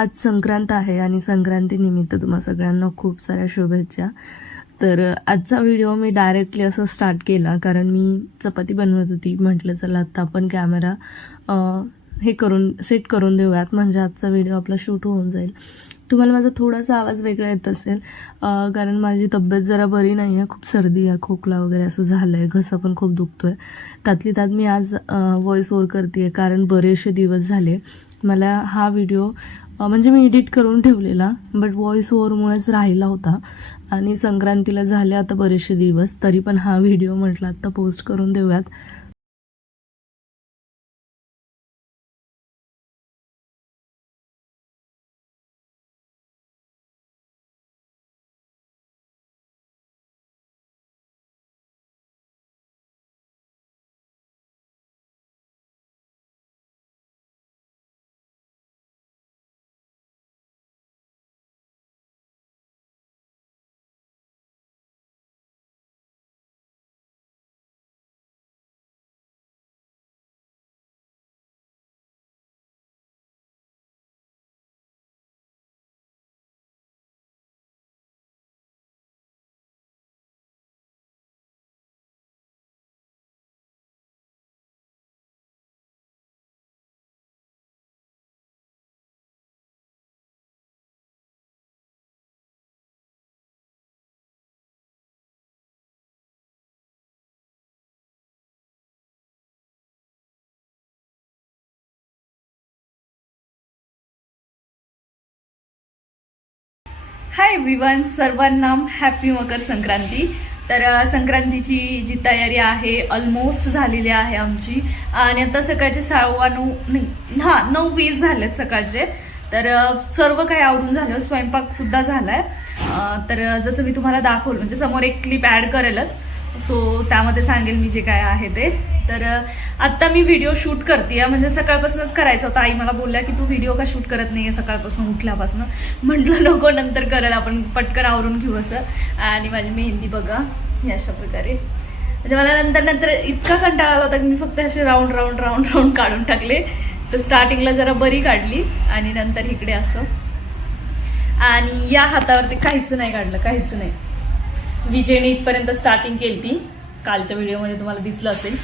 आज संक्रांत आहे आणि संक्रांतीनिमित्त तुम्हा सगळ्यांना खूप साऱ्या शुभेच्छा. तर आजचा व्हिडिओ मी डायरेक्टली असं स्टार्ट केला कारण मी चपाती बनवत होती. म्हटलं चला आत्ता आपण कॅमेरा हे करून सेट करून देऊयात. म्हणजे आजचा व्हिडिओ आपला शूट होऊन जाईल. तुम्हाला माझा थोडासा आवाज वेगळा येत असेल कारण माझी तब्येत जरा बरी नाही आहे खूप सर्दी आहे खोकला वगैरे असं झालं आहे घसा पण खूप दुखतो आहे त्यातली त्यात मी आज व्हॉइस ओवर करते आहे कारण बरेचसे दिवस झाले मला हा व्हिडिओ म्हणजे मी एडिट करून ठेवलेला बट व्हॉइस ओव्हरमुळेच राहिला होता. आणि संक्रांतीला झाले आता बरेचसे दिवस तरी पण हा व्हिडिओ म्हटला आत्ता पोस्ट करून देऊयात. हाय एव्हरीवन सर्वांना हॅपी मकर संक्रांती. तर संक्रांतीची जी तयारी आहे ऑलमोस्ट झालेली आहे आमची. आणि आता सकाळचे सहावा नऊ नाही हा नऊ वीस झालेत सकाळचे. तर सर्व काही आवरून झालं स्वयंपाकसुद्धा झाला आहे तर जसं मी तुम्हाला दाखवलं म्हणजे समोर एक क्लिप ॲड करेलच. सो त्यामध्ये सांगेल मी जे काय आहे ते. तर आत्ता मी व्हिडिओ शूट करते म्हणजे सकाळपासूनच करायचं होतं. आई मला बोलल्या की तू व्हिडिओ का शूट करत नाहीये सकाळपासून उठल्यापासून? म्हटलं नको नंतर करेल. आपण पटकन आवरून घेऊ असं. आणि माझी मेहंदी बघा हे अशा प्रकारे. म्हणजे मला नंतर नंतर इतका कंटाळा आला होता की मी फक्त असे राऊंड राऊंड राऊंड राऊंड काढून टाकले. तर स्टार्टिंगला जरा बरी काढली आणि नंतर इकडे असं. आणि या हातावरती काहीच नाही काढलं काहीच नाही. विजयने इथपर्यंत स्टार्टिंग केली ती कालच्या व्हिडिओमध्ये तुम्हाला दिसलं असेल.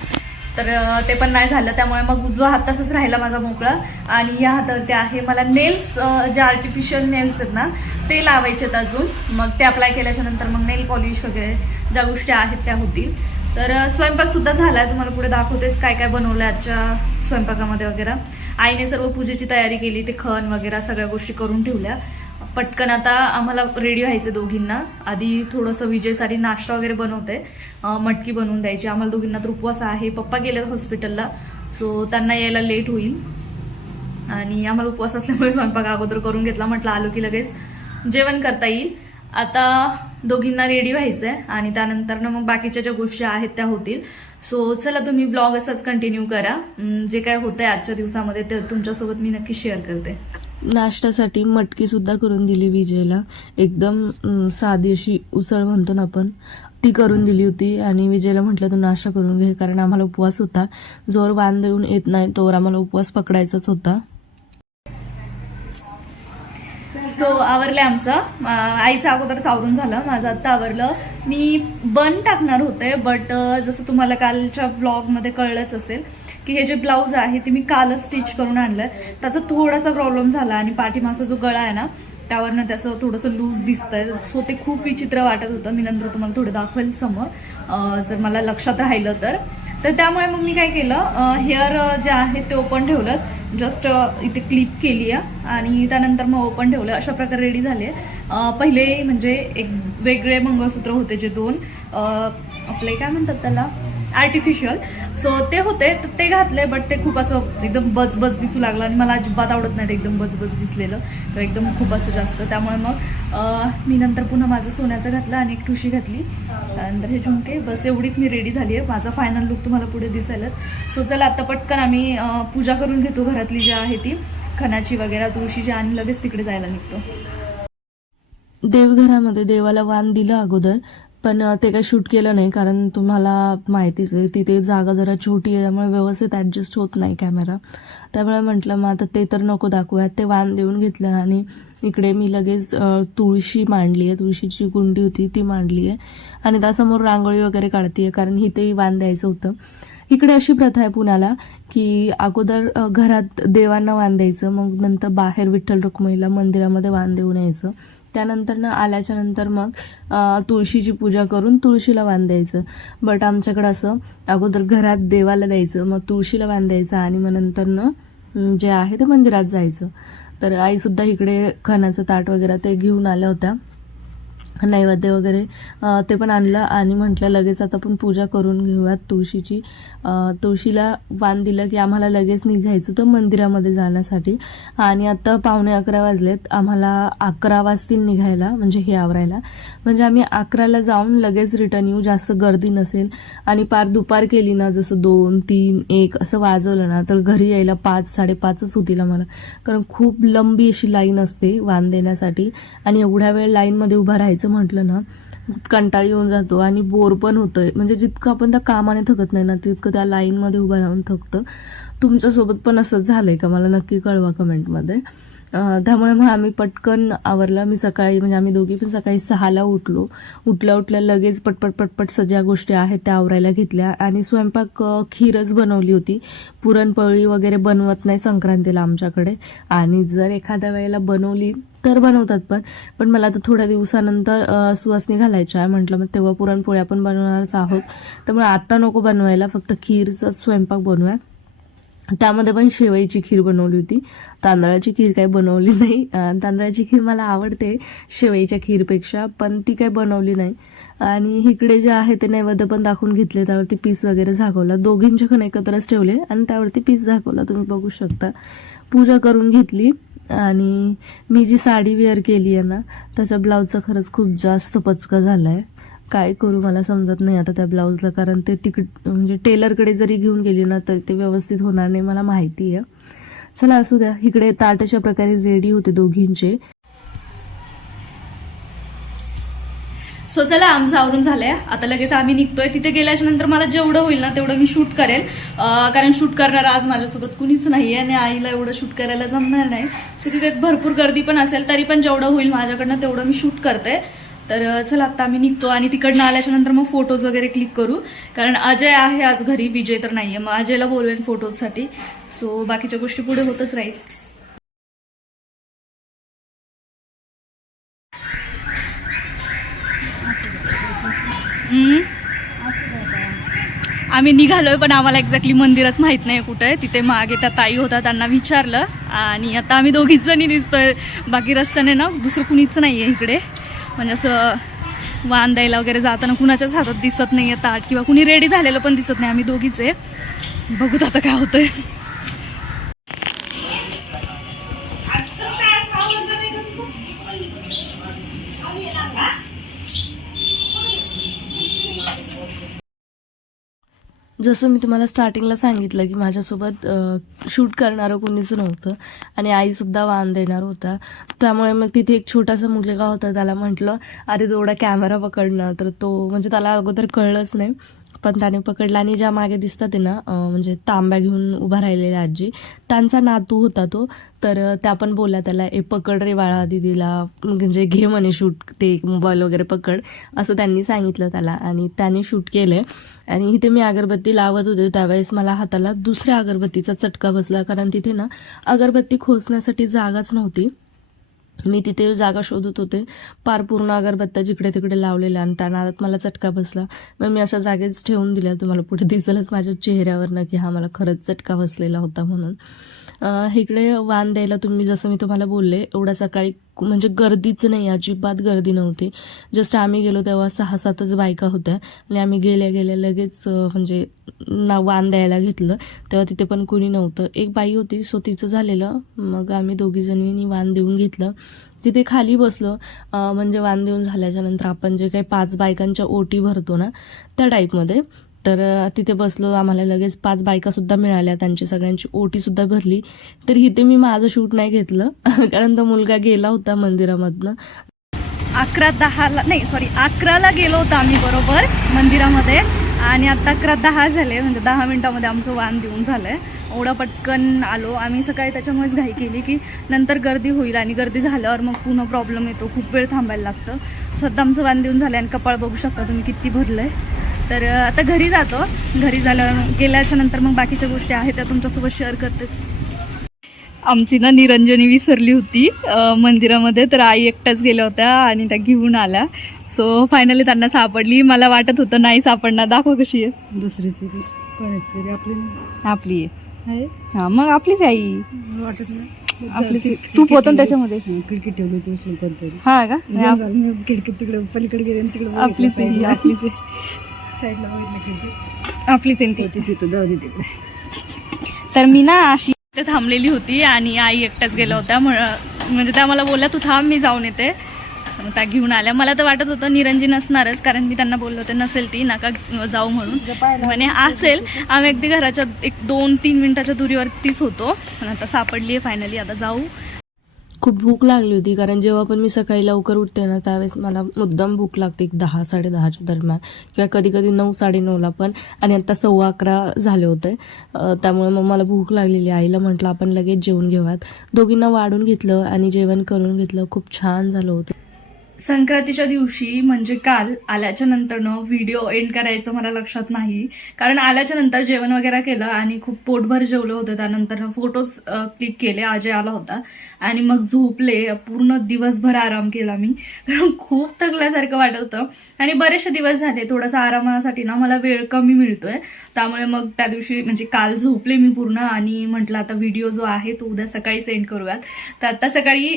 तर ते पण नाही झालं. त्यामुळे मग उजवा हात तसंच राहिला माझा मोकळा आणि या हातावरती आहे मला नेल्स जे आर्टिफिशियल नेल्स आहेत ना ते लावायचे आहेत अजून. मग ते अप्लाय केल्याच्यानंतर मग नेल पॉलिश वगैरे ज्या गोष्टी आहेत त्या होतील. तर स्वयंपाकसुद्धा झाला आहे. तुम्हाला पुढे दाखवतेस काय काय बनवलं आजच्या स्वयंपाकामध्ये वगैरे. आईने सर्व पूजेची तयारी केली ते खण वगैरे सगळ्या गोष्टी करून ठेवल्या. पटकन आता आम्हाला रेडी व्हायचं दोघींना. आधी थोडंसं विजयसाठी नाश्ता वगैरे बनवते. मटकी बनवून द्यायची. आम्हाला दोघींना तर उपवास आहे. पप्पा गेले हॉस्पिटलला. सो त्यांना यायला लेट होईल. आणि आम्हाला उपवास असल्यामुळे स्वयंपाक अगोदर करून घेतला. म्हटलं आलो की लगेच जेवण करता येईल. आता दोघींना रेडी व्हायचंय. आणि त्यानंतर मग बाकीच्या ज्या गोष्टी आहेत त्या होतील. सो चला तुम्ही ब्लॉग असाच कंटिन्यू करा. जे काय होतंय आजच्या दिवसामध्ये ते तुमच्यासोबत मी नक्की शेअर करते. नाश्त्यासाठी मटकी सुद्धा करून दिली विजयला. एकदम साधी अशी उसळ म्हणतो ना आपण ती करून दिली होती आणि विजयला म्हटलं तू नाश्ता करून घे कारण आम्हाला उपवास होता. जोर बांध देऊन येत नाही तोवर आम्हाला उपवास पकडायचाच होता. सो आवरलं आमचं. आईचं अगोदरच आवरून झालं. माझं आत्ता आवरलं. मी बन टाकणार होते बट जसं तुम्हाला कालच्या ब्लॉगमध्ये कळलंच असेल की हे जे ब्लाऊज आहे ते मी कालच स्टिच करून आणलंय. त्याचा थोडासा प्रॉब्लेम झाला आणि पाठीमागचा जो गळा आहे ना त्यावरनं त्याचं थोडंसं लूज दिसतंय. सो ते खूप विचित्र वाटत होतं. मी नंतर तुम्हाला थोडं दाखवेल समोर जर मला लक्षात राहिलं तर. तर त्यामुळे मग मी काय केलं हेअर जे आहे ते ओपन ठेवलं. जस्ट इथे क्लिप केली आहे आणि त्यानंतर मग ओपन ठेवलं. अशा प्रकारे रेडी झाले. पहिले म्हणजे एक वेगळे मंगळसूत्र होते जे दोन. आपले काय म्हणतात त्याला? आर्टिफिशियल सो ते होते तर ते घातले बट ते खूप असं एकदम बजबज दिसू लागलं आणि मला अजिबात आवडत नाही एकदम बजबज दिसलेलं. तर एकदम खूप असं जास्त. त्यामुळे मग मी नंतर पुन्हा माझं सोन्याचं घातलं आणि एक ठुशी घातली. त्यानंतर हे झुमके. बस एवढीच मी रेडी झाली आहे. माझा फायनल लुक तुम्हाला पुढे दिसायलाच सो चला आता पटकन आम्ही पूजा करून घेतो घरातली जी आहे ती. खणाची वगैरे तुळशीची आणि लगेच तिकडे जायला निघतो. देवघरामध्ये देवाला वाण दिलं अगोदर. पण ते काही शूट केलं नाही कारण तुम्हाला माहितीच आहे तिथे जागा जरा छोटी आहे त्यामुळे व्यवस्थित ॲडजस्ट होत नाही कॅमेरा त्यामुळे म्हटलं मग आता ते तर नको दाखवूयात. ते वाण देऊन घेतलं आणि इकडे मी लगेच तुळशी मांडली आहे तुळशीची गुंडी होती ती मांडली आहे आणि त्यासमोर रांगोळी वगैरे काढते आहे कारण इथेही वाण द्यायचं होतं. इकडे अशी प्रथा आहे पुण्याला की अगोदर घरात देवांना वाण द्यायचं मग नंतर बाहेर विठ्ठल रुक्मईला मंदिरामध्ये वाण देऊन यायचं. त्यानंतर ना आल्याच्यानंतर मग तुळशीची पूजा करून तुळशीला बांधायचं द्यायचं. बट आमच्याकडं असं अगोदर घरात देवाला द्यायचं मग तुळशीला बांधायचं द्यायचं आणि मग नंतरनं जे आहे ते मंदिरात जायचं. तर आईसुद्धा इकडे खणाचं ताट वगैरे ते घेऊन आल्या होत्या. नैवेद्य वगैरे ते पण आणलं आणि म्हटलं लगेच आता आपण पूजा करून घेऊयात तुळशीची. तुळशीला वाण दिलं की आम्हाला लगेच निघायचं होतं मंदिरामध्ये जाण्यासाठी. आणि आता पावणे अकरा वाजलेत. आम्हाला अकरा वाजतील निघायला म्हणजे हे आवरायला. म्हणजे आम्ही अकराला जाऊन लगेच रिटर्न येऊ जास्त गर्दी नसेल. आणि पार दुपार केली ना जसं दोन तीन एक असं वाजवलं ना तर घरी यायला पाच साडेपाचच होतील आम्हाला. कारण खूप लंबी अशी लाईन असते वाण देण्यासाठी. आणि एवढ्या वेळ लाईनमध्ये उभं राहायचं म्हटलं ना कंटाळ येऊन जातो आणि बोर पण होतं आहे म्हणजे जितकं आपण त्या कामाने थकत नाही ना तितकं त्या लाईनमध्ये उभं राहून थकतं. तुमच्यासोबत पण असंच आहे का? मला नक्की कळवा कमेंटमध्ये त्यामुळे मग आम्ही पटकन आवरला. मी सकाळी म्हणजे आम्ही दोघी पण सकाळी सहाला उठलो. उठल्या उठल्या लगेच पटपट पटपट सगळ्या गोष्टी आहेत त्या आवरायला घेतल्या. आणि स्वयंपाक खीरच बनवली होती. पुरणपोळी वगैरे बनवत नाही संक्रांतीला आमच्याकडे. आणि जर एखाद्या वेळेला बनवली तर बनवतात पण. पण मला आता थोड्या दिवसानंतर सुवासनी घालायच्या आहे. म्हटलं मग तेव्हा पुरणपोळी आपण बनवणारच आहोत. त्यामुळे आत्ता नको बनवायला. फक्त खीरचाच स्वयंपाक बनवूया. त्यामध्ये पण शेवईची खीर बनवली होती. तांदळाची खीर काही बनवली नाही. तांदळाची खीर मला आवडते शेवईच्या खीरपेक्षा पण ती काही बनवली नाही. आणि इकडे जे आहे ते नैवेद्य पण दाखवून घेतले. त्यावरती पीस वगैरे झाकवला. दोघींचे पण एकत्रच ठेवले आणि त्यावरती पीस झाकवला. तुम्ही बघू शकता. पूजा करून घेतली आणि मी जी साडी वेअर केली आहे ना त्याच्या ब्लाऊजचा खरंच खूप जास्त पचका झाला आहे काय करू मला समजत नाही आता त्या ब्लाऊजला कारण ते तिकड म्हणजे टेलरकडे जरी घेऊन गेली ना तर ते व्यवस्थित होणार नाही मला माहिती आहे. चला असू द्या. इकडे ताट अशा प्रकारे रेडी होते दोघींचे. सो चला आमचं आवरून झालंय. आता लगेच आम्ही निघतोय. तिथे गेल्याच्यानंतर मला जेवढं होईल ना तेवढं मी शूट करेल. कारण शूट करणार आज माझ्यासोबत कुणीच नाही आणि आईला एवढं शूट करायला जमणार नाही. सो तिथे भरपूर गर्दी पण असेल तरी पण जेवढं होईल माझ्याकडनं तेवढं मी शूट करते. तर चला आता आम्ही निघतो आणि तिकडनं आल्याच्यानंतर मग फोटोज वगैरे क्लिक करू. कारण अजय आहे आज घरी विजय तर नाहीये. मग अजयला बोलवेन फोटोजसाठी सो बाकीच्या गोष्टी पुढे होतच राहील. हम्म. आम्ही निघालोय पण आम्हाला एक्झॅक्टली मंदिरच माहीत नाही कुठे. तिथे मागे त्या ताई होता त्यांना विचारलं. आणि आता आम्ही दोघीच जणी दिसतोय. बाकी रस्त्याने ना दुसरं कुणीच नाही आहे इकडे. म्हणजे असं वाण द्यायला वगैरे जाताना कुणाच्याच हातात दिसत नाही आहे ताट किंवा कुणी रेडी झालेलं पण दिसत नाही. आम्ही दोघीच आहे. बघूत आता काय होतं आहे जसं मी तुम्हाला स्टार्टिंगला सांगितलं की माझ्यासोबत शूट करणारं कोणीच नव्हतं आणि आईसुद्धा वाण देणार होता. त्यामुळे मग तिथे एक छोटासा मुलगा होता त्याला म्हटलं अरे थोडा कॅमेरा पकडणं तर तो म्हणजे त्याला अगोदर कळलंच नाही. पण त्याने पकडला आणि ज्या मागे दिसतात आहे ना म्हणजे तांब्या घेऊन उभा राहिलेल्या आजी त्यांचा नातू होता तो. तर त्या पण बोलल्या त्याला ए पकड रे बाळा दिदीला म्हणजे घे म्हणे शूट ते मोबाईल वगैरे पकड असं त्यांनी सांगितलं त्याला आणि त्याने शूट केलं आणि इथे मी अगरबत्ती लावत होते त्यावेळेस मला हाताला दुसऱ्या अगरबत्तीचा चटका बसला कारण तिथे ना अगरबत्ती खोचण्यासाठी जागाच नव्हती. मी तिथे जागा शोधत होते. पार पूर्ण अगरबत्त्या जिकडे तिकडे लावलेल्या आणि त्या नादात मला चटका बसला. मग मी अशा जागेच ठेवून दिल्या. तुम्हाला पुढे दिसेलच माझ्या चेहऱ्यावरनं की हा मला खरंच चटका बसलेला होता म्हणून. इकडे वान द्यायला तुम्ही जसं मी तुम्हाला बोलले एवढ्या सकाळी म्हणजे गर्दीच नाही अजिबात गर्दी नव्हती. जस्ट आम्ही गेलो तेव्हा सहा सातच बायका होत्या. आणि आम्ही गेल्या गेल्या लगेच म्हणजे ना वान द्यायला घेतलं. तेव्हा तिथे पण कोणी नव्हतं. एक बाई होती सो तिचं झालेलं. मग आम्ही दोघीजणींनी वान वाण देऊन घेतलं. तिथे खाली बसलो. म्हणजे वान देऊन झाल्याच्यानंतर आपण जे काही पाच बायकांच्या ओटी भरतो ना त्या टाईपमध्ये. तर तिथे बसलो आम्हाला लगेच पाच बायकासुद्धा मिळाल्या त्यांची सगळ्यांची ओटीसुद्धा भरली. तर इथे मी माझं शूट नाही घेतलं कारण तो मुलगा गेला होता मंदिरामधनं. अकरा दहाला नाही सॉरी अकराला गेलो होतो आम्ही बरोबर मंदिरामध्ये. आणि आता अकरा दहा झाले म्हणजे दहा मिनिटामध्ये आमचं वान देऊन झालं आहे एवढं पटकन आलो. आम्ही सकाळी त्याच्यामुळेच घाई केली की नंतर गर्दी होईल आणि गर्दी झाल्यावर मग पुन्हा प्रॉब्लेम येतो. खूप वेळ थांबायला लागतं. सध्या आमचं वान देऊन झालं आणि कपाळ बघू शकता तुम्ही किती भरलं आहे तर आता घरी जातो. घरी झाल्यावर गेल्याच्यानंतर मग बाकीच्या गोष्टी आहेत त्या तुमच्यासोबत शेअर करतेच. आमची ना निरंजनी विसरली होती. मंदिरामध्ये तर आई एकट्याच गेल्या होत्या आणि त्या घेऊन आल्या. सो फायनली त्यांना सापडली. मला वाटत होतं नाही सापडणार दाखव कशी आहे. दुसरीची ती. आपली आपली आहे. हा मग आपलीच आई. वाटत नाही. आपलीच आहे. तूप होतं ना त्याच्यामध्ये. हं, खिडकी ठेवली होती उचलून कोणतरी. हा का? झालं, खिडकी तिकडे पलीकडे गेले तिकडे आपलीच आहे ही, आपलीच आहे. साईडला बघितलं खिडकी आपलीच. होती तिथं जाऊ दे तिकडे. तर मी ना अशी इथे थांबलेली होती आणि आई एकट्याच गेल्या होत्या म्हण- म्हणजे त्या मला बोलल्या तू थांब मी जाऊन येते. मग त्या घेऊन आल्या. मला तर वाटत होतं निरंजी नसणारच कारण मी त्यांना बोललो होते नसेल ती नका जाऊ म्हणून. म्हणे असेल. आम्ही अगदी घराच्या एक दोन तीन मिनिटाच्या दुरीवरतीच होतो. पण आता सापडली आहे फायनली आता जाऊ. खूप भूक लागली होती कारण जेव्हा पण मी सकाळी लवकर उठते ना त्यावेळेस मला मुद्दाम भूक लागते एक दहा साडे दहाच्या दरम्यान किंवा कधी कधी नऊ साडेनऊला पण. आणि आता सव्वा अकरा झाले होते. त्यामुळे मग मला भूक लागलेली. आईला म्हटलं आपण लगेच जेवून घेऊयात. दोघींना वाढून घेतलं आणि जेवण करून घेतलं. खूप छान झालं होतं. संक्रांतीच्या दिवशी म्हणजे काल आल्याच्या नंतरनं व्हिडिओ एंड करायचं मला लक्षात नाही. कारण आल्याच्यानंतर जेवण वगैरे केलं आणि खूप पोटभर जेवलं होतं. त्यानंतर फोटोज क्लिक केले. आजे आला होता. आणि मग झोपले. पूर्ण दिवसभर आराम केला मी. खूप थकल्यासारखं वाटत होतं. आणि बरेचसे दिवस झाले. थोडासा आरामासाठी ना मला वेळ कमी मिळतोय. त्यामुळे मग त्या दिवशी म्हणजे काल झोपले मी पूर्ण. आणि म्हटलं आता व्हिडिओ जो आहे तो उद्या सकाळी सेंड करूयात. तर आता सकाळी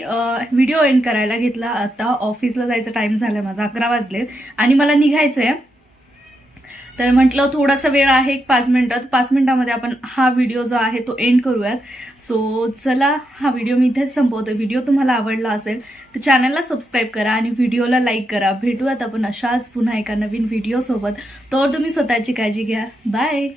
व्हिडिओ एंड करायला घेतला. आता ऑफिस ऑफिसला जायचा टाइम झाला माझा अकरा वाजलेत. आणि मला निघायचं आहे तर म्हटलं थोडासा वेळ आहे एक पाच मिनिटात पाच मिनिटामध्ये आपण हा व्हिडिओ जो आहे तो एंड करूयात. सो चला हा व्हिडिओ मी इथेच संपवतो व्हिडिओ तुम्हाला आवडला असेल तर चॅनलला सबस्क्राईब करा आणि व्हिडिओला लाईक करा. भेटूयात आपण अशाच पुन्हा एका नवीन व्हिडिओसोबत तर तुम्ही स्वतःची काळजी घ्या. बाय